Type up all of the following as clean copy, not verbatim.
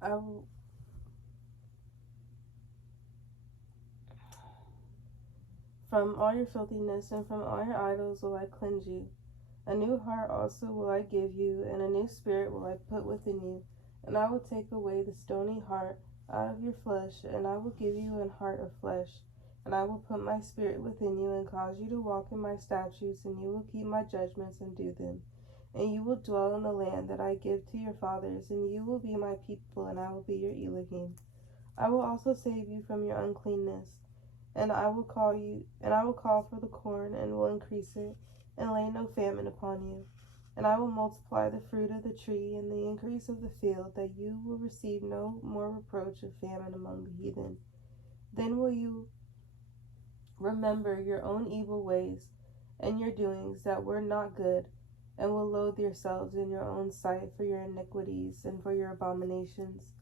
I will, from all your filthiness and from all your idols will I cleanse you. A new heart also will I give you, and a new spirit will I put within you. And I will take away the stony heart out of your flesh, and I will give you an heart of flesh. And I will put my spirit within you, and cause you to walk in my statutes, and you will keep my judgments and do them. And you will dwell in the land that I give to your fathers, and you will be my people, and I will be your Elohim. I will also save you from your uncleanness, and I will call for the corn, and will increase it, and lay no famine upon you. And I will multiply the fruit of the tree and the increase of the field, that you will receive no more reproach of famine among the heathen. Then will you remember your own evil ways and your doings that were not good, and will loathe yourselves in your own sight for your iniquities and for your abominations.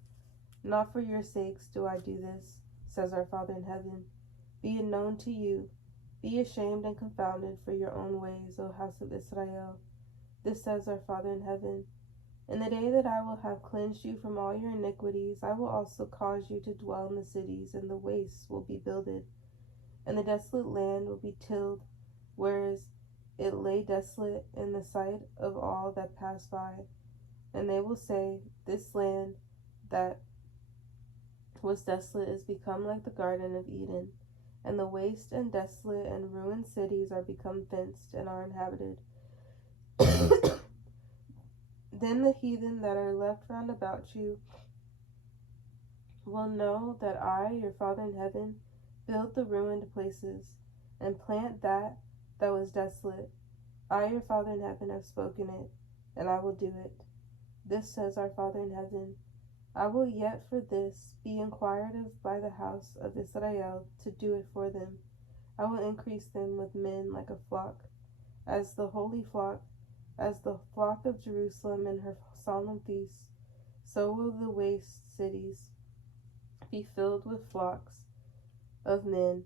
Not for your sakes do I do this, says our Father in heaven. Be it known to you. Be ashamed and confounded for your own ways, O house of Israel. This says our Father in heaven. In the day that I will have cleansed you from all your iniquities, I will also cause you to dwell in the cities, and the wastes will be builded, and the desolate land will be tilled, whereas it lay desolate in the sight of all that pass by. And they will say, this land that was desolate is become like the Garden of Eden, and the waste and desolate and ruined cities are become fenced and are inhabited. Then the heathen that are left round about you will know that I, your Father in heaven, build the ruined places, and plant that was desolate. I, your Father in heaven, have spoken it, and I will do it. This says our Father in heaven. I will yet for this be inquired of by the house of Israel to do it for them. I will increase them with men like a flock, as the holy flock, as the flock of Jerusalem in her solemn feasts. So will the waste cities be filled with flocks of men,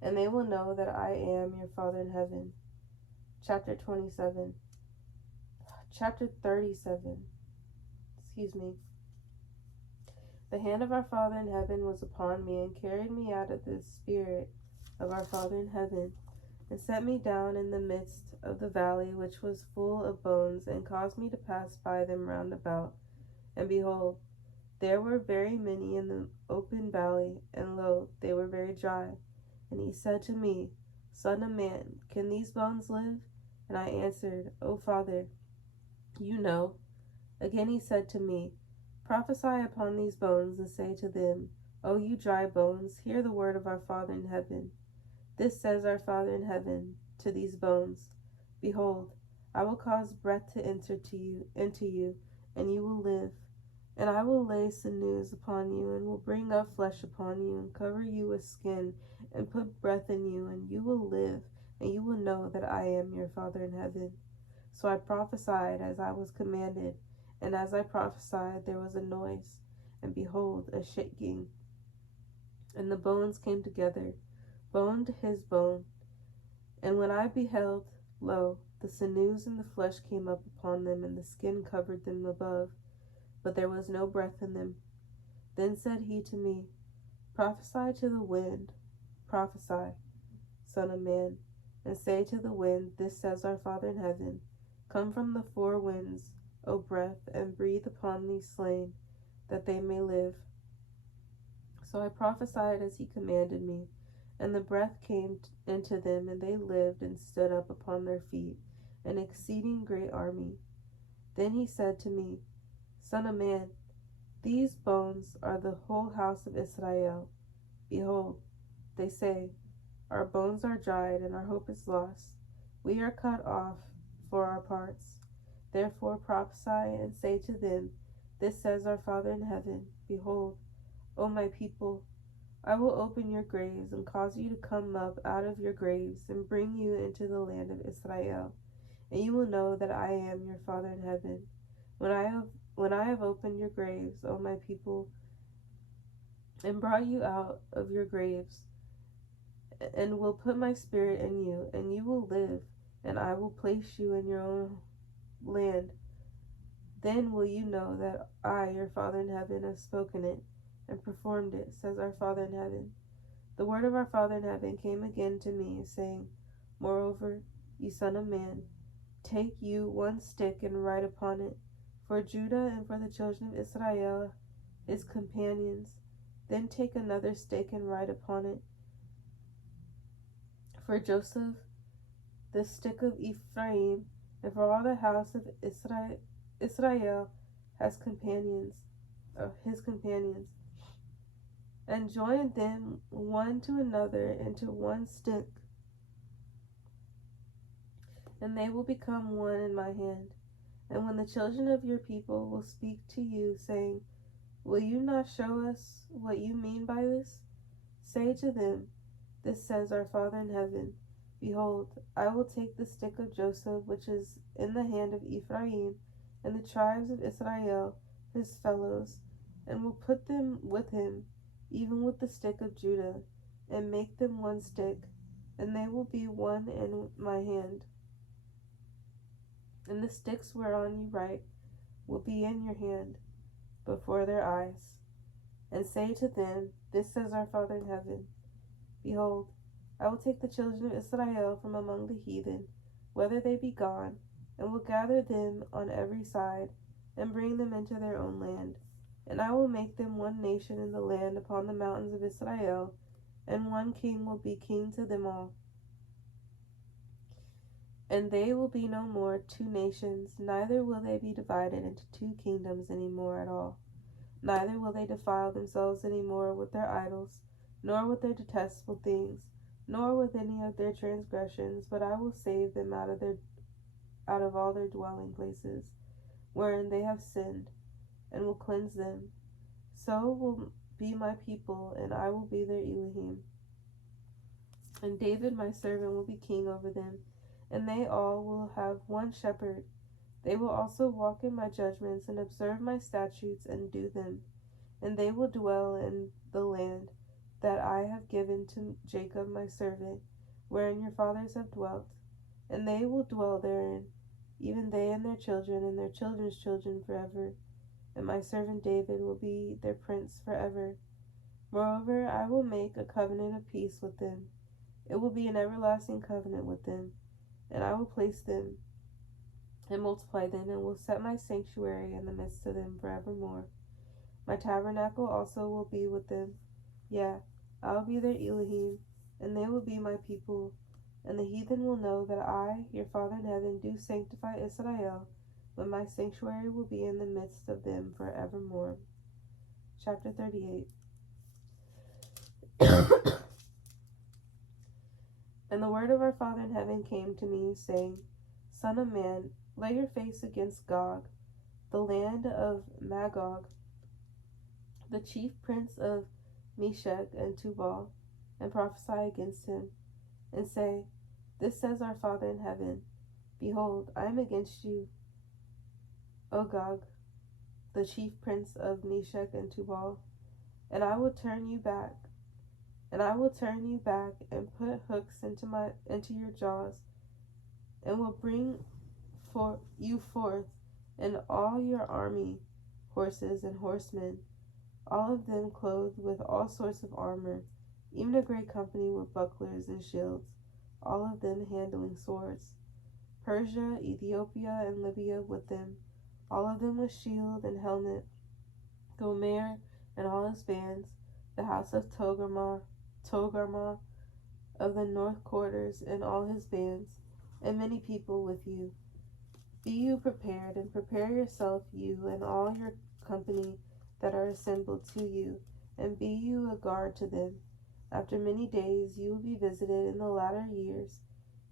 and they will know that I am your Father in heaven. Chapter 37. Chapter 37. Excuse me. The hand of our Father in heaven was upon me, and carried me out of the spirit of our Father in heaven, and set me down in the midst of the valley which was full of bones, and caused me to pass by them round about. And behold, there were very many in the open valley, and lo, they were very dry. And he said to me, Son of man, can these bones live? And I answered, O Father, you know. Again he said to me, Prophesy upon these bones, and say to them, O you dry bones, hear the word of our Father in heaven. This says our Father in heaven to these bones, Behold, I will cause breath to enter into you, and you will live. And I will lay sinews upon you, and will bring up flesh upon you, and cover you with skin, and put breath in you, and you will live, and you will know that I am your Father in heaven. So I prophesied as I was commanded, and as I prophesied there was a noise, and behold, a shaking, and the bones came together, bone to his bone. And when I beheld, lo, the sinews and the flesh came up upon them, and the skin covered them above, but there was no breath in them. Then said he to me, Prophesy to the wind, prophesy, Son of man, and say to the wind, This says our Father in heaven, Come from the four winds, O breath, and breathe upon these slain, that they may live. So I prophesied as he commanded me, and the breath came into them, and they lived and stood up upon their feet, an exceeding great army. Then he said to me, Son of man, these bones are the whole house of Israel. Behold, they say, Our bones are dried, and our hope is lost. We are cut off for our parts. Therefore prophesy and say to them, This says our Father in heaven, Behold, O my people, I will open your graves, and cause you to come up out of your graves, and bring you into the land of Israel. And you will know that I am your Father in heaven, when I have opened your graves, O my people, and brought you out of your graves, and will put my spirit in you, and you will live, and I will place you in your own land. Then will you know that I, your Father in heaven, have spoken it and performed it, says our Father in heaven. The word of our Father in heaven came again to me, saying, Moreover, you son of man, take you one stick and write upon it, for Judah and for the children of Israel, his companions. Then take another stick and write upon it, for Joseph, the stick of Ephraim, and for all the house of Israel has companions, his companions, and join them one to another into one stick, and they will become one in my hand. And when the children of your people will speak to you, saying, Will you not show us what you mean by this? Say to them, This says our Father in heaven, Behold, I will take the stick of Joseph, which is in the hand of Ephraim, and the tribes of Israel, his fellows, and will put them with him, even with the stick of Judah, and make them one stick, and they will be one in my hand. And the sticks whereon you write will be in your hand, before their eyes. And say to them, This says our Father in heaven, Behold, I will take the children of Israel from among the heathen, whether they be gone, and will gather them on every side, and bring them into their own land. And I will make them one nation in the land upon the mountains of Israel, and one king will be king to them all. And they will be no more two nations, neither will they be divided into two kingdoms any more at all. Neither will they defile themselves any more with their idols, nor with their detestable things, nor with any of their transgressions, but I will save them out of all their dwelling places, wherein they have sinned, and will cleanse them. So will be my people, and I will be their Elohim. And David my servant will be king over them, and they all will have one shepherd. They will also walk in my judgments, and observe my statutes, and do them. And they will dwell in the land that I have given to Jacob my servant, wherein your fathers have dwelt. And they will dwell therein, even they and their children, and their children's children forever. And my servant David will be their prince forever. Moreover, I will make a covenant of peace with them. It will be an everlasting covenant with them. And I will place them and multiply them, and will set my sanctuary in the midst of them forevermore. My tabernacle also will be with them. Yeah, I will be their Elohim, and they will be my people. And the heathen will know that I, your Father in heaven, do sanctify Israel, when my sanctuary will be in the midst of them forevermore. Chapter 38. And the word of our Father in heaven came to me, saying, Son of man, lay your face against Gog, the land of Magog, the chief prince of Meshech and Tubal, and prophesy against him, and say, This says our Father in heaven, Behold, I am against you, O Gog, the chief prince of Meshech and Tubal, and I will turn you back, and put hooks into your jaws, and will bring you forth, and all your army, horses and horsemen, all of them clothed with all sorts of armor, even a great company with bucklers and shields, all of them handling swords. Persia, Ethiopia, and Libya with them, all of them with shield and helmet. Gomer and all his bands, the house of Togarmah of the north quarters, and all his bands, and many people with you. Be you prepared, and prepare yourself, you and all your company that are assembled to you, and be you a guard to them. After many days you will be visited in the latter years.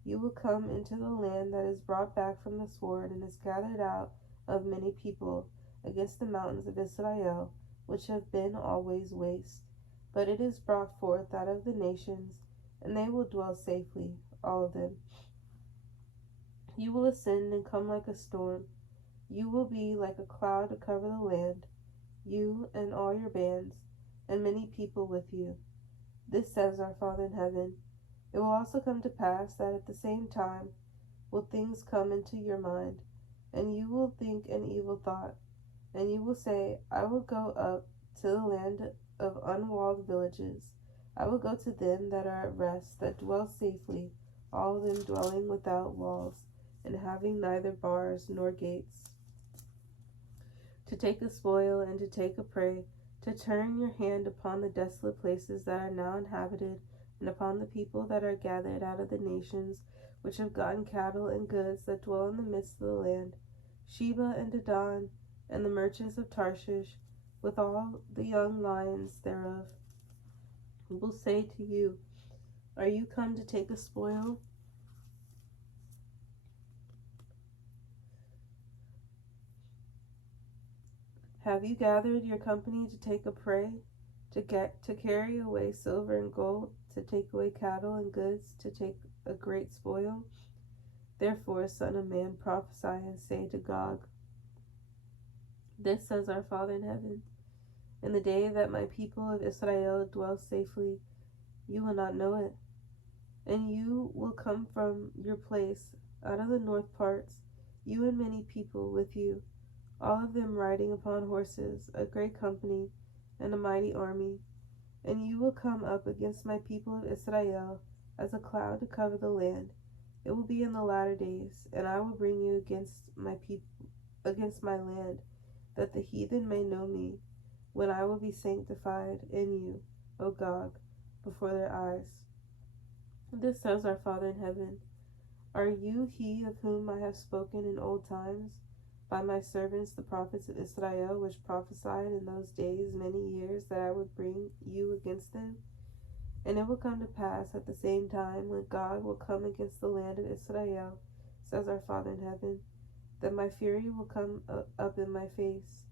You will come into the land that is brought back from the sword, and is gathered out of many people, against the mountains of Israel, which have been always waste. But it is brought forth out of the nations, and they will dwell safely, all of them. You will ascend and come like a storm. You will be like a cloud to cover the land, you and all your bands, and many people with you. This says our Father in heaven. It will also come to pass that at the same time will things come into your mind, and you will think an evil thought, and you will say, I will go up to the land of unwalled villages. I will go to them that are at rest, that dwell safely, all of them dwelling without walls, and having neither bars nor gates, to take a spoil and to take a prey, to turn your hand upon the desolate places that are now inhabited, and upon the people that are gathered out of the nations, which have gotten cattle and goods, that dwell in the midst of the land, Sheba and Dedan, and the merchants of Tarshish, with all the young lions thereof, will say to you, Are you come to take a spoil? Have you gathered your company to take a prey, to carry away silver and gold, to take away cattle and goods, to take a great spoil? Therefore, Son of Man, prophesy and say to Gog, This says our Father in heaven, In the day that my people of Israel dwell safely, you will not know it. And you will come from your place out of the north parts, you and many people with you, all of them riding upon horses, a great company, and a mighty army. And you will come up against my people of Israel as a cloud to cover the land. It will be in the latter days, and I will bring you against my land, that the heathen may know me, when I will be sanctified in you, O Gog, before their eyes. This says our Father in heaven, Are you he of whom I have spoken in old times, by my servants the prophets of Israel, which prophesied in those days many years that I would bring you against them? And it will come to pass at the same time, when God will come against the land of Israel, says our Father in heaven, that my fury will come up in my face.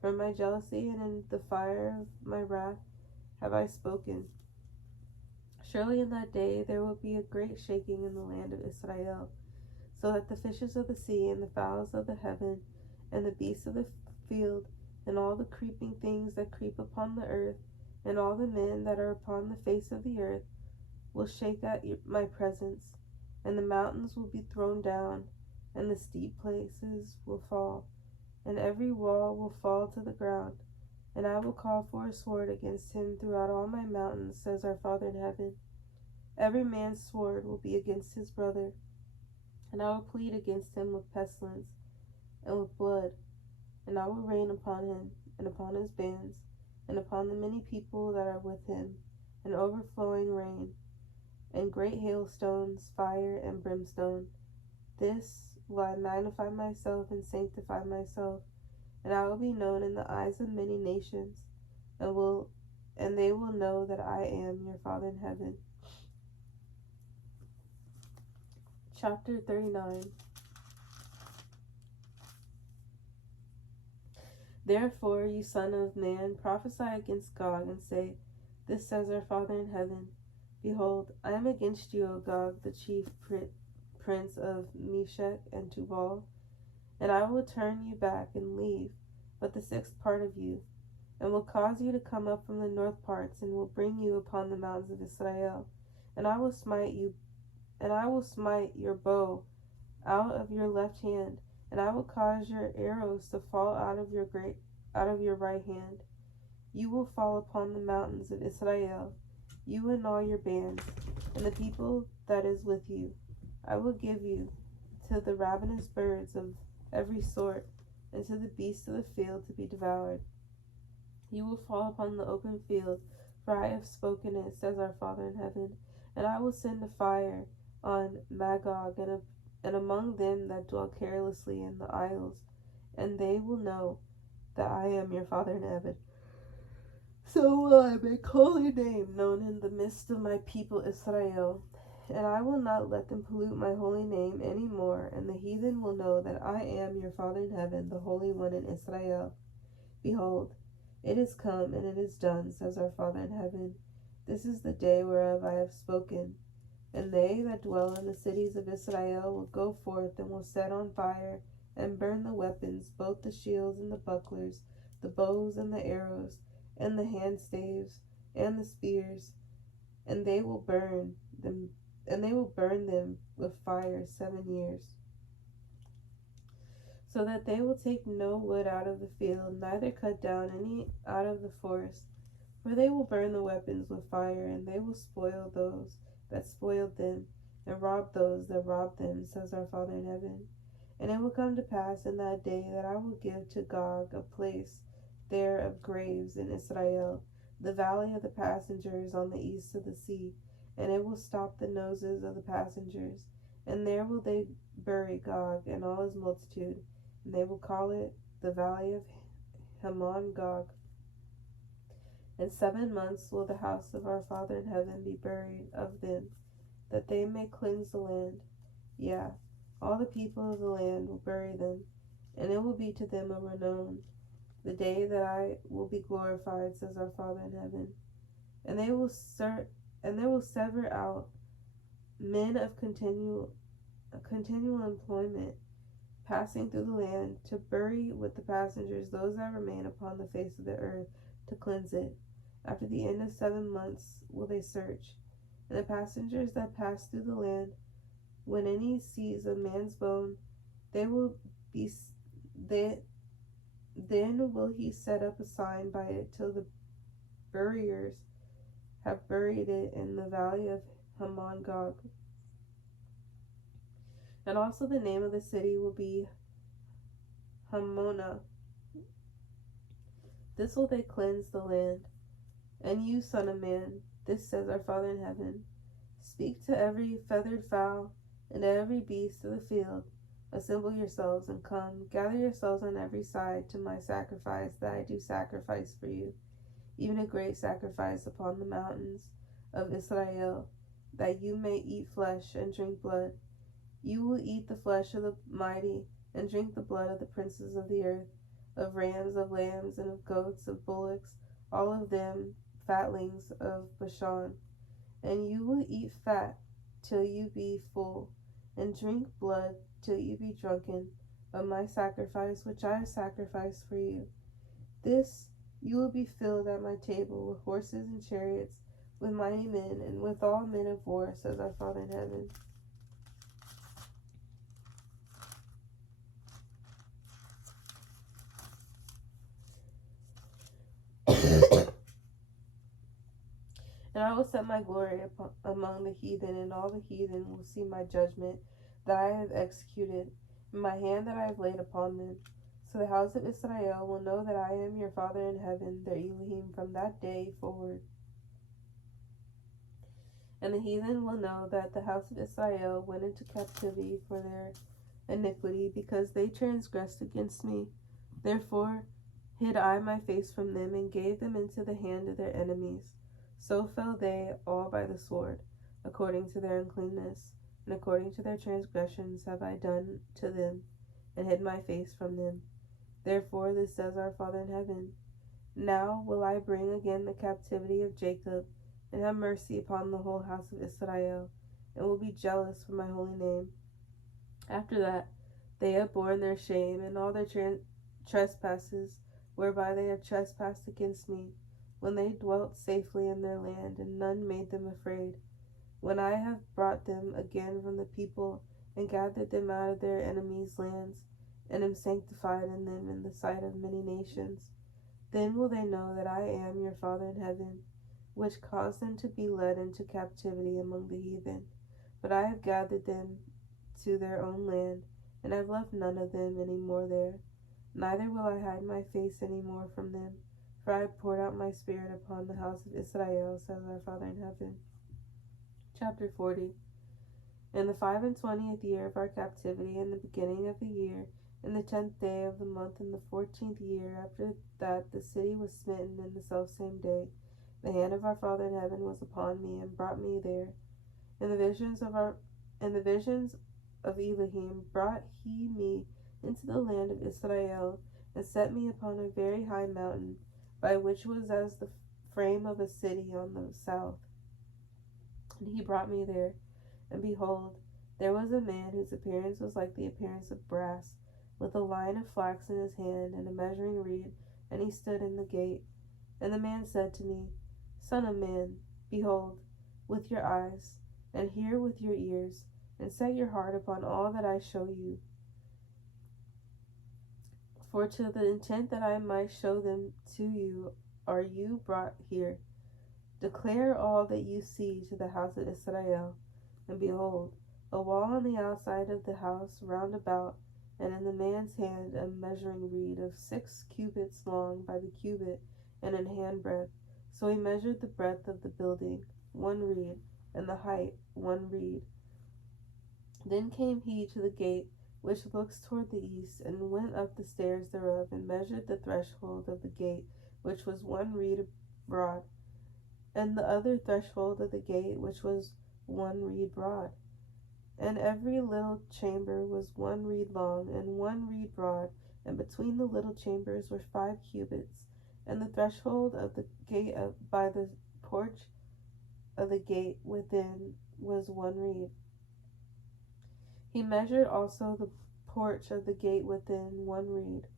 From my jealousy and in the fire of my wrath have I spoken. Surely in that day there will be a great shaking in the land of Israel, so that the fishes of the sea and the fowls of the heaven and the beasts of the field and all the creeping things that creep upon the earth and all the men that are upon the face of the earth will shake at my presence, and the mountains will be thrown down, and the steep places will fall, and every wall will fall to the ground. And I will call for a sword against him throughout all my mountains, says our Father in heaven. Every man's sword will be against his brother, and I will plead against him with pestilence and with blood, and I will rain upon him, and upon his bands, and upon the many people that are with him, an overflowing rain, and great hailstones, fire, and brimstone. This will I magnify myself and sanctify myself, and I will be known in the eyes of many nations, and they will know that I am your Father in heaven. Chapter 39. Therefore, you son of man, prophesy against Gog, and say, This says our Father in heaven, Behold, I am against you, O Gog, the chief prince of Meshech and Tubal, and I will turn you back and leave but the sixth part of you, and will cause you to come up from the north parts, and will bring you upon the mountains of Israel, and I will smite your bow out of your left hand, and I will cause your arrows to fall out of your right hand. You will fall upon the mountains of Israel, you and all your bands, and the people that is with you. I will give you to the ravenous birds of every sort, and to the beasts of the field to be devoured. You will fall upon the open field, for I have spoken it, says our Father in heaven. And I will send a fire on Magog and among them that dwell carelessly in the isles, and they will know that I am your Father in heaven. So will I make holy name known in the midst of my people Israel, and I will not let them pollute my holy name any more, and the heathen will know that I am your Father in heaven, the Holy One in Israel. Behold, it is come, and it is done, says our Father in heaven. This is the day whereof I have spoken. And they that dwell in the cities of Israel will go forth, and will set on fire, and burn the weapons, both the shields and the bucklers, the bows and the arrows, and the handstaves, and the spears, and they will burn them with fire 7 years. so that they will take no wood out of the field, neither cut down any out of the forest. For they will burn the weapons with fire, and they will spoil those that spoiled them, and rob those that robbed them, says our Father in heaven. And it will come to pass in that day that I will give to Gog a place there of graves in Israel, the valley of the passengers on the east of the sea, and it will stop the noses of the passengers. And there will they bury Gog and all his multitude, and they will call it the valley of Hamon Gog. In 7 months will the house of our Father in heaven be buried of them, that they may cleanse the land. Yeah, all the people of the land will bury them, and it will be to them a renown, the day that I will be glorified, says our Father in heaven. And they will sever out men of continual employment, passing through the land, to bury with the passengers those that remain upon the face of the earth, to cleanse it. After the end of 7 months will they search. And the passengers that pass through the land, when any sees a man's bone, then will he set up a sign by it till the buriers have buried it in the valley of Hamon Gog. And also the name of the city will be Hamona. This will they cleanse the land. And you, son of man, this says our Father in heaven, speak to every feathered fowl and to every beast of the field, assemble yourselves and come, gather yourselves on every side to my sacrifice that I do sacrifice for you, even a great sacrifice upon the mountains of Israel, that you may eat flesh and drink blood. You will eat the flesh of the mighty and drink the blood of the princes of the earth, of rams, of lambs, and of goats, of bullocks, all of them fatlings of Bashan. And you will eat fat till you be full, and drink blood till you be drunken of my sacrifice which I have sacrificed for you. This you will be filled at my table with horses and chariots, with mighty men, and with all men of war, says our Father in heaven. And I will set my glory among the heathen, and all the heathen will see my judgment that I have executed, and my hand that I have laid upon them. So the house of Israel will know that I am your Father in heaven, their Elohim, from that day forward. And the heathen will know that the house of Israel went into captivity for their iniquity, because they transgressed against me. Therefore hid I my face from them, and gave them into the hand of their enemies. So fell they all by the sword, according to their uncleanness, and according to their transgressions have I done to them, and hid my face from them. Therefore this says our Father in heaven, now will I bring again the captivity of Jacob, and have mercy upon the whole house of Israel, and will be jealous for my holy name. After that they have borne their shame and all their trespasses, whereby they have trespassed against me, when they dwelt safely in their land, and none made them afraid. When I have brought them again from the people, and gathered them out of their enemies' lands, and am sanctified in them in the sight of many nations, then will they know that I am your Father in heaven, which caused them to be led into captivity among the heathen. But I have gathered them to their own land, and have left none of them any more there. Neither will I hide my face any more from them, for I have poured out my spirit upon the house of Israel, says our Father in heaven. Chapter 40. In the 25th year of our captivity, in the beginning of the year, in the 10th day of the month, in the 14th year after that the city was smitten, in the selfsame day, the hand of our Father in heaven was upon me, and brought me there. In the visions of Elohim brought he me into the land of Israel, and set me upon a very high mountain, by which was as the frame of a city on the south. And he brought me there, and behold, there was a man whose appearance was like the appearance of brass, with a line of flax in his hand, and a measuring reed, and he stood in the gate. And the man said to me, Son of man, behold with your eyes, and hear with your ears, and set your heart upon all that I show you, and For to the intent that I might show them to you are you brought here. Declare all that you see to the house of Israel. And behold, a wall on the outside of the house round about, and in the man's hand a measuring reed of 6 cubits long by the cubit, and in handbreadth. So he measured the breadth of the building, 1 reed, and the height 1 reed. Then came he to the gate which looks toward the east, and went up the stairs thereof, and measured the threshold of the gate, which was 1 reed broad, and the other threshold of the gate, which was 1 reed broad. And every little chamber was 1 reed long, and 1 reed broad, and between the little chambers were 5 cubits. And the threshold of the gate by the porch of the gate within was 1 reed. He measured also the porch of the gate within 1 reed.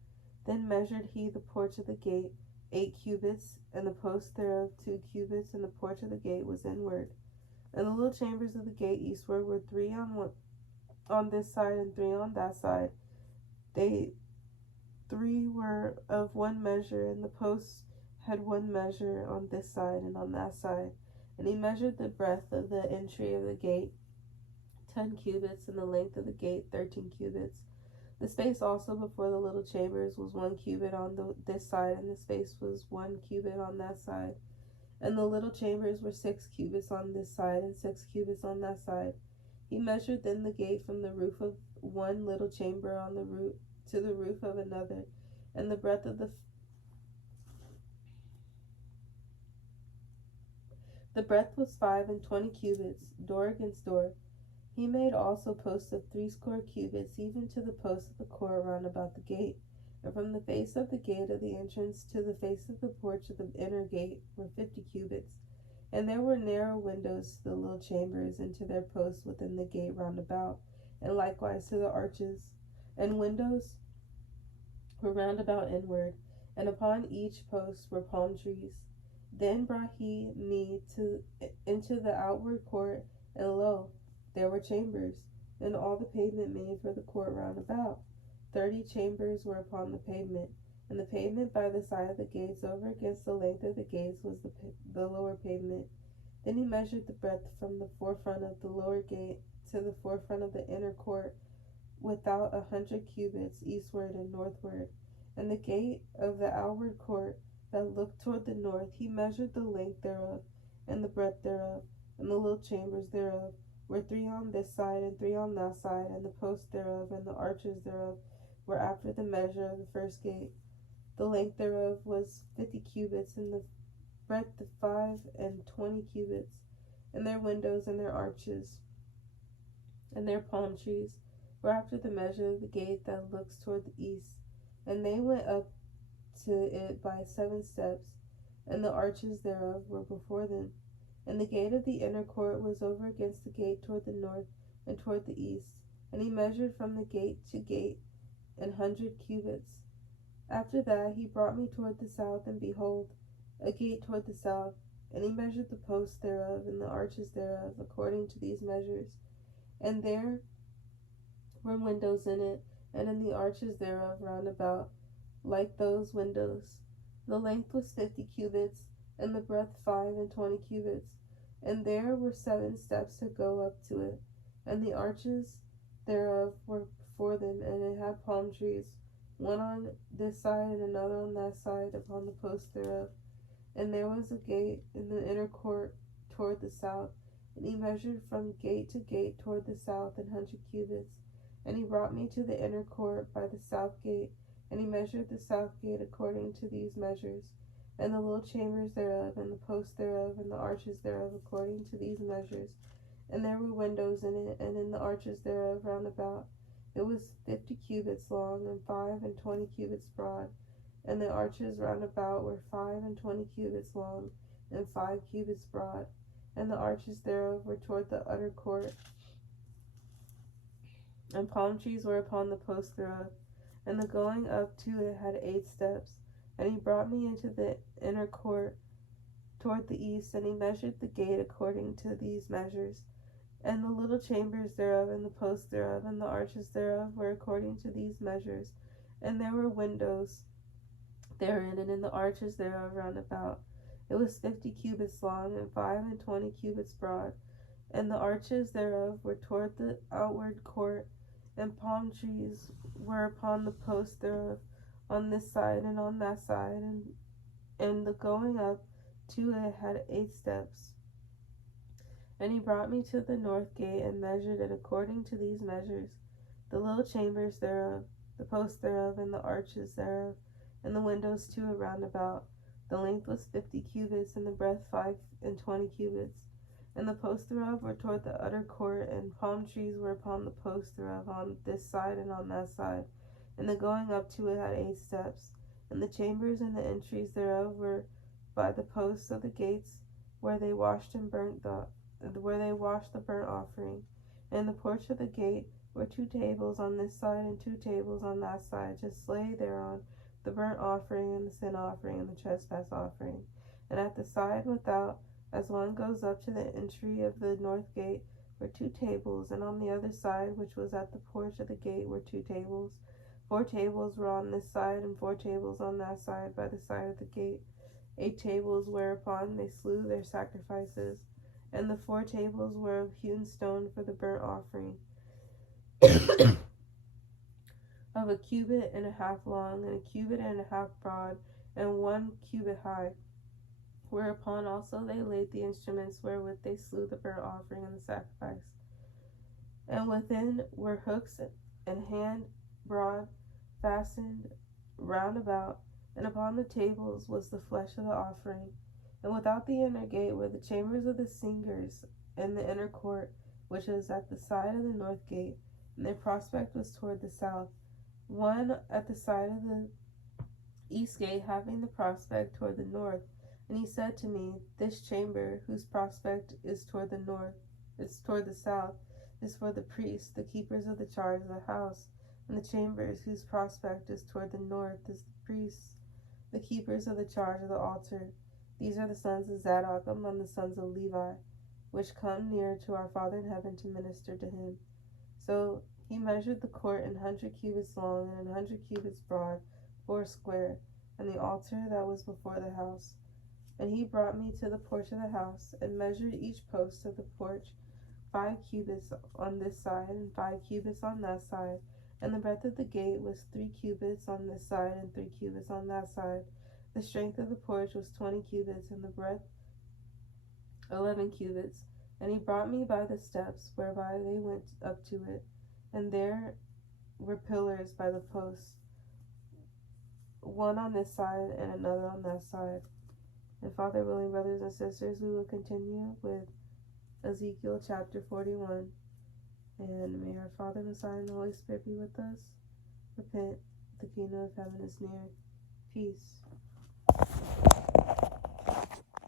Then measured he the porch of the gate 8 cubits, and the post thereof 2 cubits, and the porch of the gate was inward. And the little chambers of the gate eastward were 3 on this side and 3 on that side. They 3 were of 1 measure, and the posts had 1 measure on this side and on that side. And he measured the breadth of the entry of the gate 10 cubits, and the length of the gate 13 cubits. The space also before the little chambers was 1 cubit on this side, and the space was 1 cubit on that side. And the little chambers were 6 cubits on this side, and 6 cubits on that side. He measured then the gate from the roof of one little chamber on the roof to the roof of another, and the breadth of the breadth was 25 cubits, door against door. He made also posts of 60 cubits, even to the post of the court round about the gate. And from the face of the gate of the entrance to the face of the porch of the inner gate were 50 cubits. And there were narrow windows to the little chambers, and to their posts within the gate round about, and likewise to the arches. And windows were round about inward, and upon each post were palm trees. Then brought he me into the outward court, and lo, there were chambers, and all the pavement made for the court round about. 30 chambers were upon the pavement, and the pavement by the side of the gates over against the length of the gates was the lower pavement. Then he measured the breadth from the forefront of the lower gate to the forefront of the inner court, without 100 cubits, eastward and northward. And the gate of the outward court that looked toward the north, he measured the length thereof, and the breadth thereof, and the little chambers thereof were 3 on this side and 3 on that side, and the posts thereof and the arches thereof were after the measure of the first gate. The length thereof was 50 cubits, and the breadth 25 cubits. And their windows and their arches and their palm trees were after the measure of the gate that looks toward the east. And they went up to it by 7 steps, and the arches thereof were before them. And the gate of the inner court was over against the gate toward the north and toward the east. And he measured from the gate to gate 100 cubits. After that he brought me toward the south, and behold, a gate toward the south. And he measured the posts thereof and the arches thereof according to these measures. And there were windows in it, and in the arches thereof round about, like those windows. The length was 50 cubits, and the breadth 25 cubits. And there were 7 steps to go up to it, and the arches thereof were before them, and it had palm trees, one on this side and another on that side, upon the post thereof. And there was a gate in the inner court toward the south, and he measured from gate to gate toward the south 100 cubits. And he brought me to the inner court by the south gate, and he measured the south gate according to these measures, and the little chambers thereof, and the posts thereof, and the arches thereof according to these measures. And there were windows in it, and in the arches thereof round about. It was 50 cubits long, and 25 cubits broad. And the arches round about were 25 cubits long, and 5 cubits broad. And the arches thereof were toward the utter court. And palm trees were upon the posts thereof. And the going up to it had 8 steps. And he brought me into the inner court toward the east, and he measured the gate according to these measures. And the little chambers thereof, and the posts thereof, and the arches thereof were according to these measures. And there were windows therein, and in the arches thereof round about. It was 50 cubits long, and 25 cubits broad. And the arches thereof were toward the outward court, and palm trees were upon the posts thereof, on this side and on that side, and the going up to it had 8 steps. And he brought me to the north gate, and measured it according to these measures, the little chambers thereof, the posts thereof, and the arches thereof, and the windows too around about. The length was 50 cubits, and the breadth 25 cubits. And the posts thereof were toward the utter court, and palm trees were upon the posts thereof, on this side and on that side. And the going up to it had 8 steps. And the chambers and the entries thereof were by the posts of the gates, where they washed the burnt offering. And the porch of the gate were 2 tables on this side and 2 tables on that side, to slay thereon the burnt offering and the sin offering and the trespass offering. And at the side without, as one goes up to the entry of the north gate, were 2 tables, and on the other side, which was at the porch of the gate, were 2 tables. 4 tables were on this side, and 4 tables on that side, by the side of the gate. 8 tables whereupon they slew their sacrifices, and the 4 tables were of hewn stone for the burnt offering, of a cubit and a half long, and a cubit and a half broad, and 1 cubit high. Whereupon also they laid the instruments wherewith they slew the burnt offering and the sacrifice. And within were hooks and hand broad fastened round about, and upon the tables was the flesh of the offering. And without the inner gate were the chambers of the singers, and the inner court, which was at the side of the north gate, and their prospect was toward the south. One at the side of the east gate, having the prospect toward the north. And he said to me, This chamber, whose prospect is toward the north, is toward the south, is for the priests, the keepers of the charge of the house. And the chambers, whose prospect is toward the north, is the priests, the keepers of the charge of the altar. These are the sons of Zadok among the sons of Levi, which come near to our Father in heaven to minister to him. So he measured the court 100 cubits long, and 100 cubits broad, 4 and the altar that was before the house. And he brought me to the porch of the house, and measured each post of the porch 5 cubits on this side, and 5 cubits on that side. And the breadth of the gate was 3 cubits on this side, and 3 cubits on that side. The strength of the porch was 20 cubits, and the breadth 11 cubits. And he brought me by the steps whereby they went up to it, and there were pillars by the posts, one on this side and another on that side. And Father willing, brothers and sisters, we will continue with Ezekiel chapter 41. And may our Father, Messiah, and the Holy Spirit be with us. Repent, the kingdom of heaven is near. Peace.